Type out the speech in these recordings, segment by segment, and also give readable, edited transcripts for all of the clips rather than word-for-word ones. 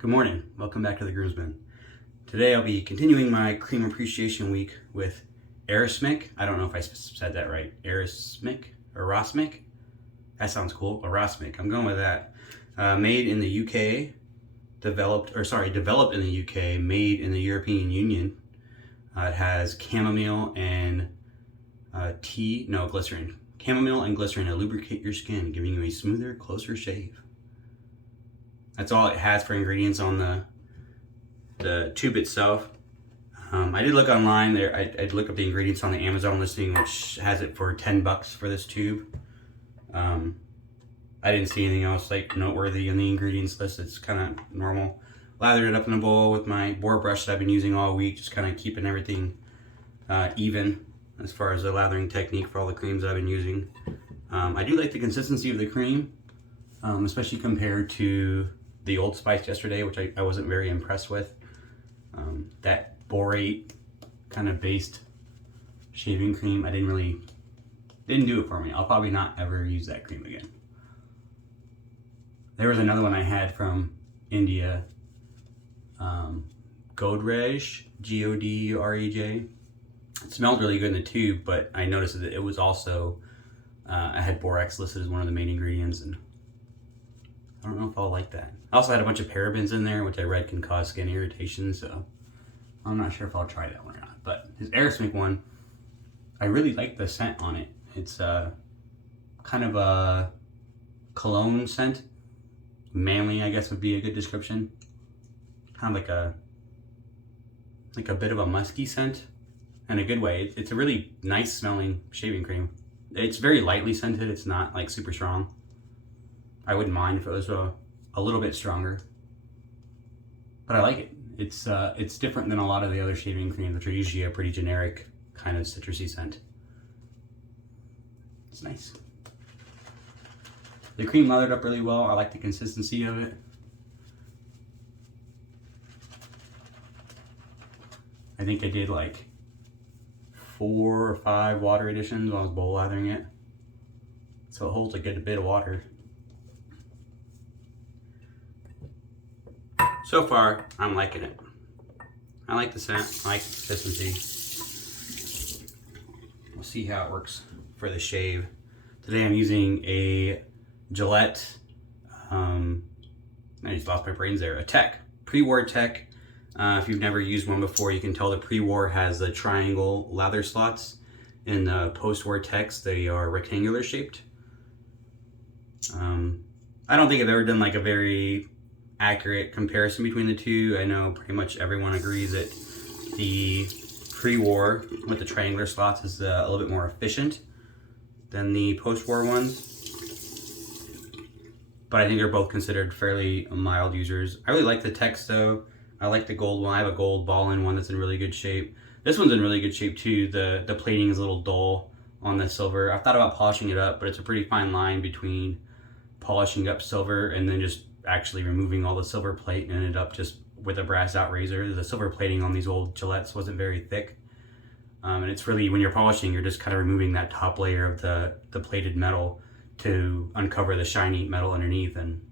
Good morning, welcome back to the Groomsman. Today I'll be continuing my cream appreciation week with Erasmic. I don't know if I said that right. Erasmic? That sounds cool. Erasmic, I'm going with that. Made in the UK, developed in the UK, made in the European Union. It has chamomile and glycerin. Chamomile and glycerin to lubricate your skin, giving you a smoother, closer shave. That's all it has for ingredients on the tube itself. I did look online there. I looked up the ingredients on the Amazon listing, which has it for $10 for this tube. I didn't see anything else like noteworthy in the ingredients list. It's kind of normal. Lathered it up in a bowl with my Boar brush that I've been using all week, just kind of keeping everything even as far as the lathering technique for all the creams I've been using. I do like the consistency of the cream, especially compared to the Old Spice yesterday, which I wasn't very impressed with. That borate kind of based shaving cream, didn't do it for me. I'll probably not ever use that cream again. There was another one I had from India, Godrej, Godrej. It smelled really good in the tube, but I noticed that it was also, I had borax listed as one of the main ingredients, and I don't know if I'll like that. I also had a bunch of parabens in there, which I read can cause skin irritation, so I'm not sure if I'll try that one or not. But his Erasmic one, I really like the scent on it. It's kind of a cologne scent. Manly, I guess, would be a good description. Kind of like a bit of a musky scent in a good way. It's a really nice smelling shaving cream. It's very lightly scented. It's not like super strong. I wouldn't mind if it was a little bit stronger, but I like it. It's different than a lot of the other shaving creams, which are usually a pretty generic kind of citrusy scent. It's nice. The cream lathered up really well. I like the consistency of it. I think I did like 4 or 5 water additions while I was bowl lathering it, so it holds a good bit of water. So far, I'm liking it. I like the scent, I like the consistency. We'll see how it works for the shave. Today I'm using a Gillette, I just lost my brains there, a Tech, pre-war Tech. If you've never used one before, you can tell the pre-war has the triangle lather slots. In the post-war Techs, they are rectangular shaped. I don't think I've ever done like a very accurate comparison between the two. I know pretty much everyone agrees that the pre-war with the triangular slots is a little bit more efficient than the post-war ones, but I think they're both considered fairly mild users. I really like the Techs though. I like the gold one. I have a gold ball-in one that's in really good shape. This one's in really good shape too. The plating is a little dull on the silver. I've thought about polishing it up, but it's a pretty fine line between polishing up silver and then just actually removing all the silver plate and ended up just with a brass out razor. The silver plating on these old Gillettes wasn't very thick. And it's really, when you're polishing, you're just kind of removing that top layer of the plated metal to uncover the shiny metal underneath. And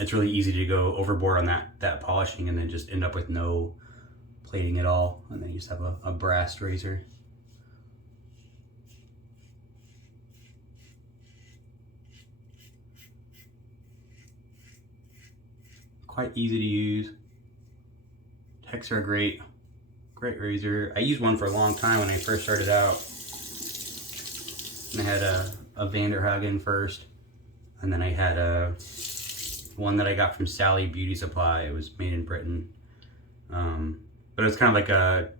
it's really easy to go overboard on that polishing and then just end up with no plating at all. And then you just have a brass razor. Quite easy to use. Techs are a great razor. I used one for a long time when I first started out. And I had a Vanderhagen first, and then I had one that I got from Sally Beauty Supply. It was made in Britain, but it was kind of like a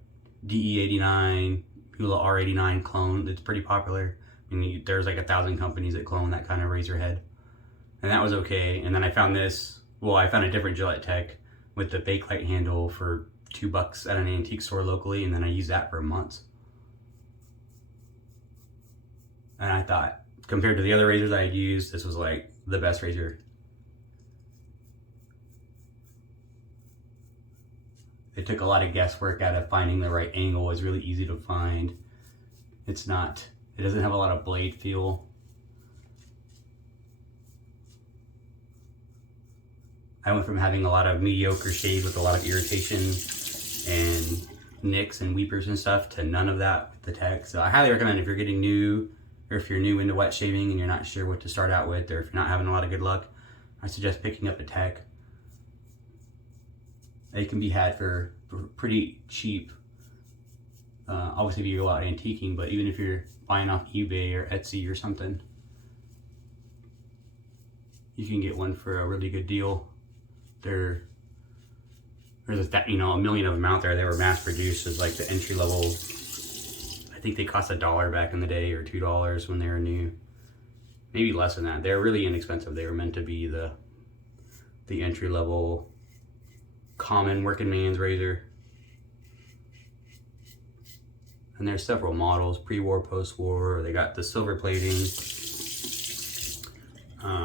DE89 Hula R89 clone. It's pretty popular. I mean, there's like 1,000 companies that clone that kind of razor head, and that was okay. And then I found this. Well, I found a different Gillette Tech with the Bakelite handle for $2 at an antique store locally, and then I used that for months. And I thought, compared to the other razors I had used, this was like the best razor. It took a lot of guesswork out of finding the right angle. It was really easy to find. It doesn't have a lot of blade feel. I went from having a lot of mediocre shave with a lot of irritation and nicks and weepers and stuff to none of that with the Tech. So I highly recommend if you're getting new, or if you're new into wet shaving and you're not sure what to start out with, or if you're not having a lot of good luck, I suggest picking up a Tech. They can be had for pretty cheap. Obviously if you go out antiquing, but even if you're buying off eBay or Etsy or something, you can get one for a really good deal. There's a million of them out there. They were mass produced as like the entry level. I think they cost $1 back in the day, or $2 when they were new. Maybe less than that. They're really inexpensive. They were meant to be the entry level common working man's razor. And there's several models, pre-war, post-war. They got the silver plating.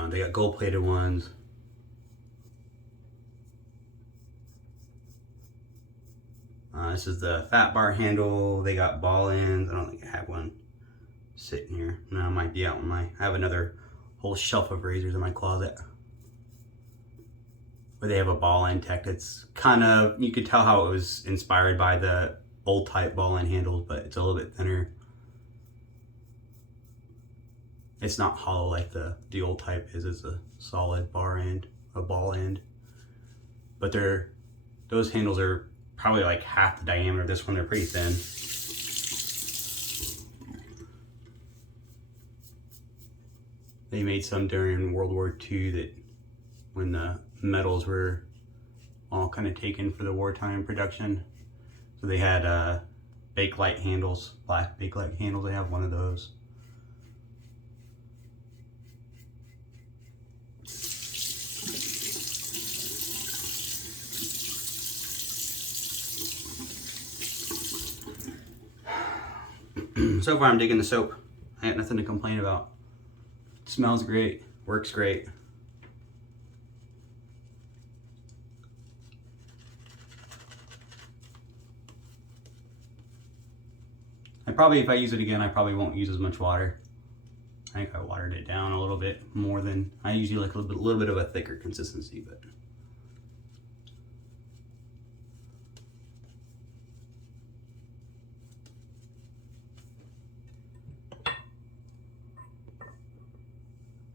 They got gold plated ones. This is the fat bar handle. They got ball ends. I don't think I have one sitting here. No, I might be out in I have another whole shelf of razors in my closet. But they have a ball end Tech that's kind of, you could tell how it was inspired by the old type ball end handles, but it's a little bit thinner. It's not hollow like the old type is. It's a solid bar end, a ball end. But those handles are probably like half the diameter of this one. They're pretty thin. They made some during World War II that when the metals were all kind of taken for the wartime production. So they had Bakelite handles, black Bakelite handles. I have one of those. So far I'm digging the soap. I got nothing to complain about. It smells great, works great. If I use it again, I probably won't use as much water. I think I watered it down a little bit more than I usually like, a little bit of a thicker consistency, but.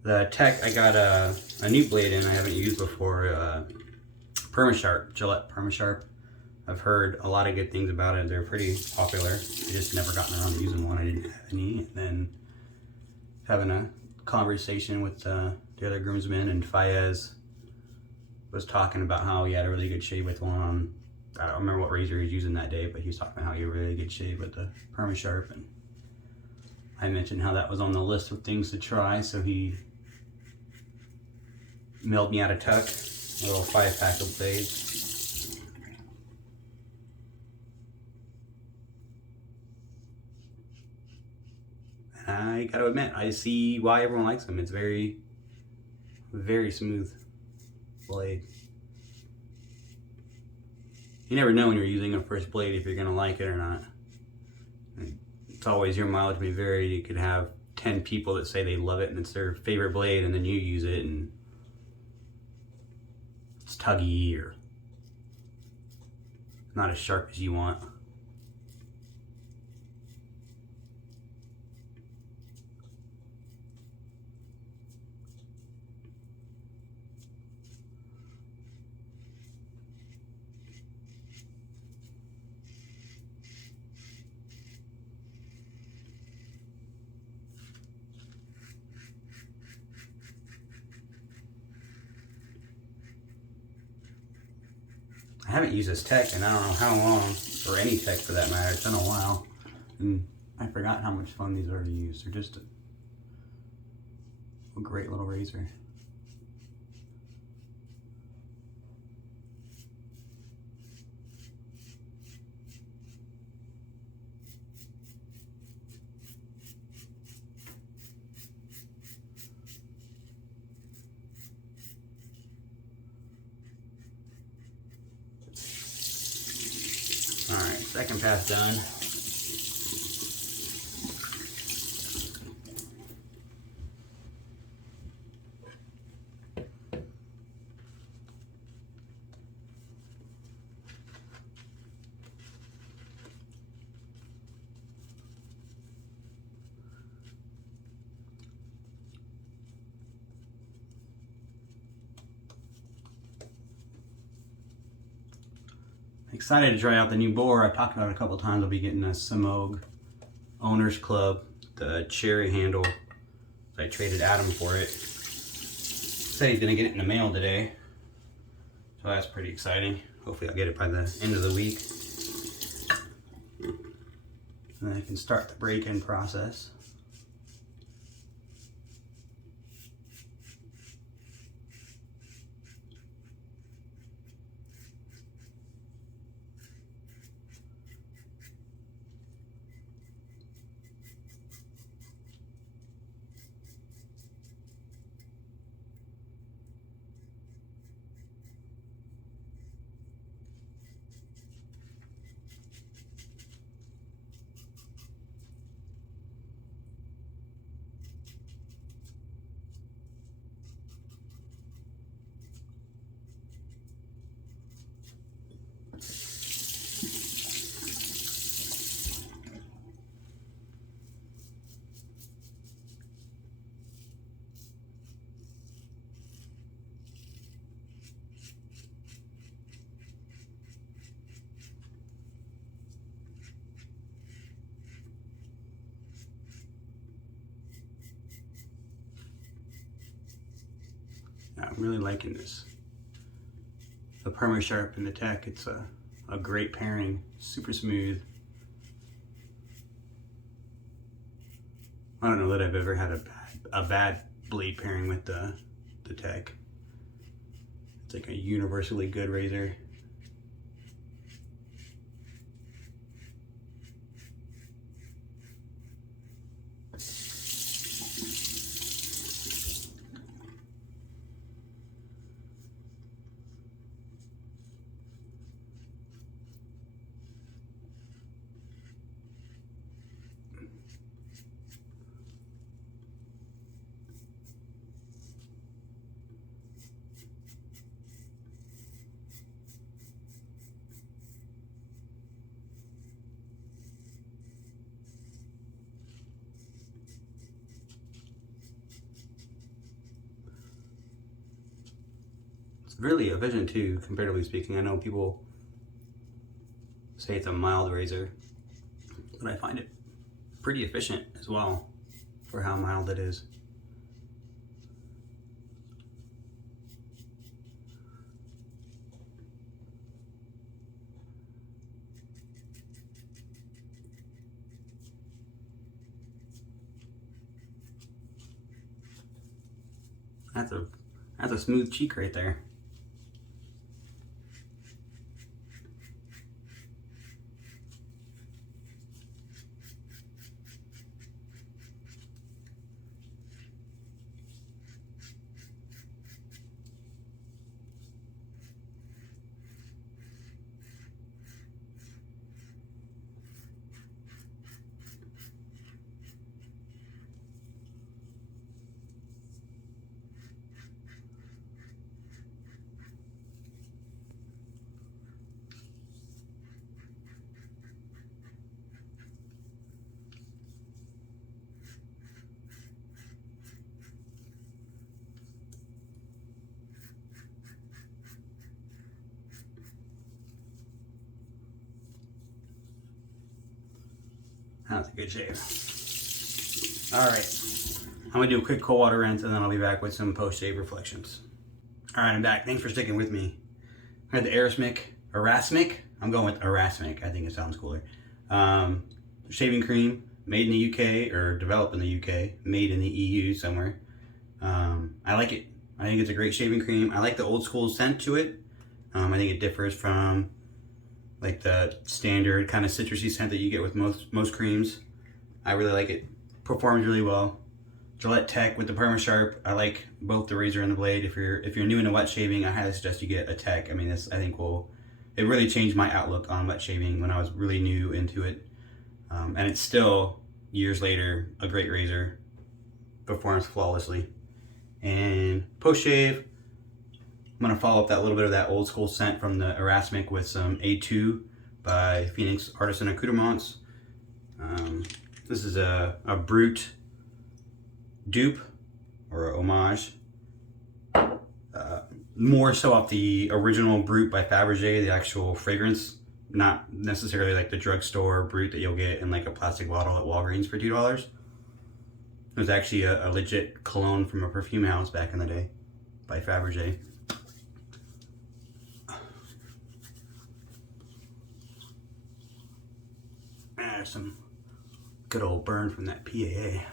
The Tech, I got a new blade in I haven't used before, Perma-Sharp, Gillette Permasharp. I've heard a lot of good things about it. They're pretty popular. I just never gotten around to using one. I didn't have any. And then having a conversation with the other groomsmen, and Fayez was talking about how he had a really good shave with one on, I don't remember what razor he was using that day, but he was talking about how he had a really good shave with the Perma-Sharp. And I mentioned how that was on the list of things to try, so he mailed me out a tuck, a little 5-pack of blades. I gotta admit, I see why everyone likes them. It's very, very smooth blade. You never know when you're using a first blade if you're gonna like it or not. It's always, your mileage may vary. You could have 10 people that say they love it and it's their favorite blade, and then you use it and it's tuggy or not as sharp as you want. I haven't used this Tech in I don't know how long, or any Tech for that matter. It's been a while, and I forgot how much fun these are to use. They're just a great little razor. Alright, second pass done. Excited to try out the new Boar. I've talked about it a couple times. I'll be getting a Simog Owners Club, the cherry handle. I traded Adam for it. Said he's gonna get it in the mail today, so that's pretty exciting. Hopefully I'll get it by the end of the week, and then I can start the break-in process. I'm really liking this. The Perma-Sharp and the Tech, it's a great pairing, super smooth. I don't know that I've ever had a bad blade pairing with the Tech. It's like a universally good razor. Really efficient too, comparatively speaking. I know people say it's a mild razor, but I find it pretty efficient as well for how mild it is. That's a smooth cheek right there. That's a good shave. All right, I'm gonna do a quick cold water rinse and then I'll be back with some post-shave reflections. All right, I'm back. Thanks for sticking with me. I had the Erasmic. I'm going with Erasmic. I think it sounds cooler. Shaving cream, made in the UK or developed in the UK, made in the EU somewhere. I like it. I think it's a great shaving cream. I like the old school scent to it. I think it differs from like the standard kind of citrusy scent that you get with most creams. I really like it. Performs really well. Gillette Tech with the Perma-Sharp. I like both the razor and the blade. If you're new into wet shaving, I highly suggest you get a Tech. I mean, this I think it really changed my outlook on wet shaving when I was really new into it. And it's still, years later, a great razor. Performs flawlessly. And post shave, I'm gonna follow up that little bit of that old school scent from the Erasmic with some A2 by Phoenix Artisan Accoutrements. This is a Brute dupe or a homage. More so off the original Brute by Fabergé, the actual fragrance. not necessarily like the drugstore Brute that you'll get in like a plastic bottle at Walgreens for $2. It was actually a legit cologne from a perfume house back in the day by Fabergé. There's some good old burn from that PAA.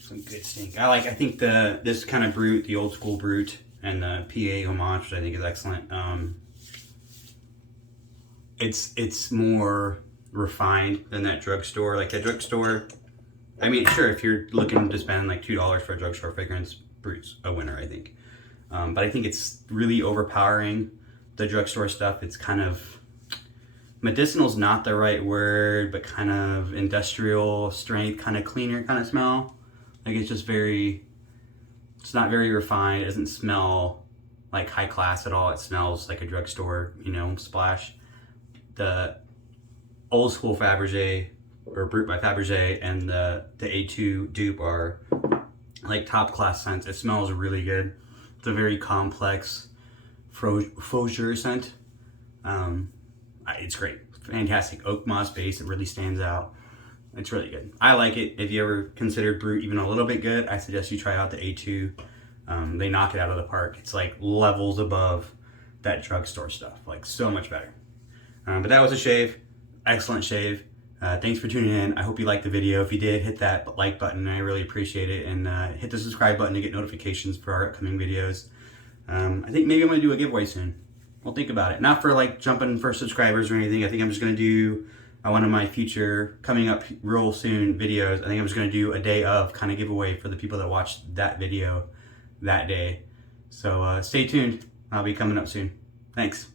Some good stink. I think this kind of Brute, the old school Brute, and the PA homage, which I think is excellent. It's more refined than that drugstore. Like that drugstore, I mean, sure, if you're looking to spend like $2 for a drugstore fragrance, Brute's a winner, I think. But I think it's really overpowering the drugstore stuff. It's kind of, medicinal's not the right word, but kind of industrial strength, kind of cleaner kind of smell. Like it's just it's not very refined. It doesn't smell like high class at all. It smells like a drugstore, you know, splash. The old school Fabergé, or Brute by Fabergé, and the A2 dupe are like top class scents. It smells really good. It's a very complex fougere scent. It's great. Fantastic oak moss base. It really stands out. It's really good. I like it. If you ever considered Brute even a little bit good, I suggest you try out the A2. They knock it out of the park. It's like levels above that drugstore stuff. Like so much better. But that was a shave. Excellent shave. Thanks for tuning in. I hope you liked the video. If you did, hit that like button. I really appreciate it. And hit the subscribe button to get notifications for our upcoming videos. I think maybe I'm going to do a giveaway soon. We'll think about it. Not for like jumping for subscribers or anything. I think I'm just going to do one of my future coming up real soon videos. I think I'm just going to do a day of kind of giveaway for the people that watched that video that day. So stay tuned. I'll be coming up soon. Thanks.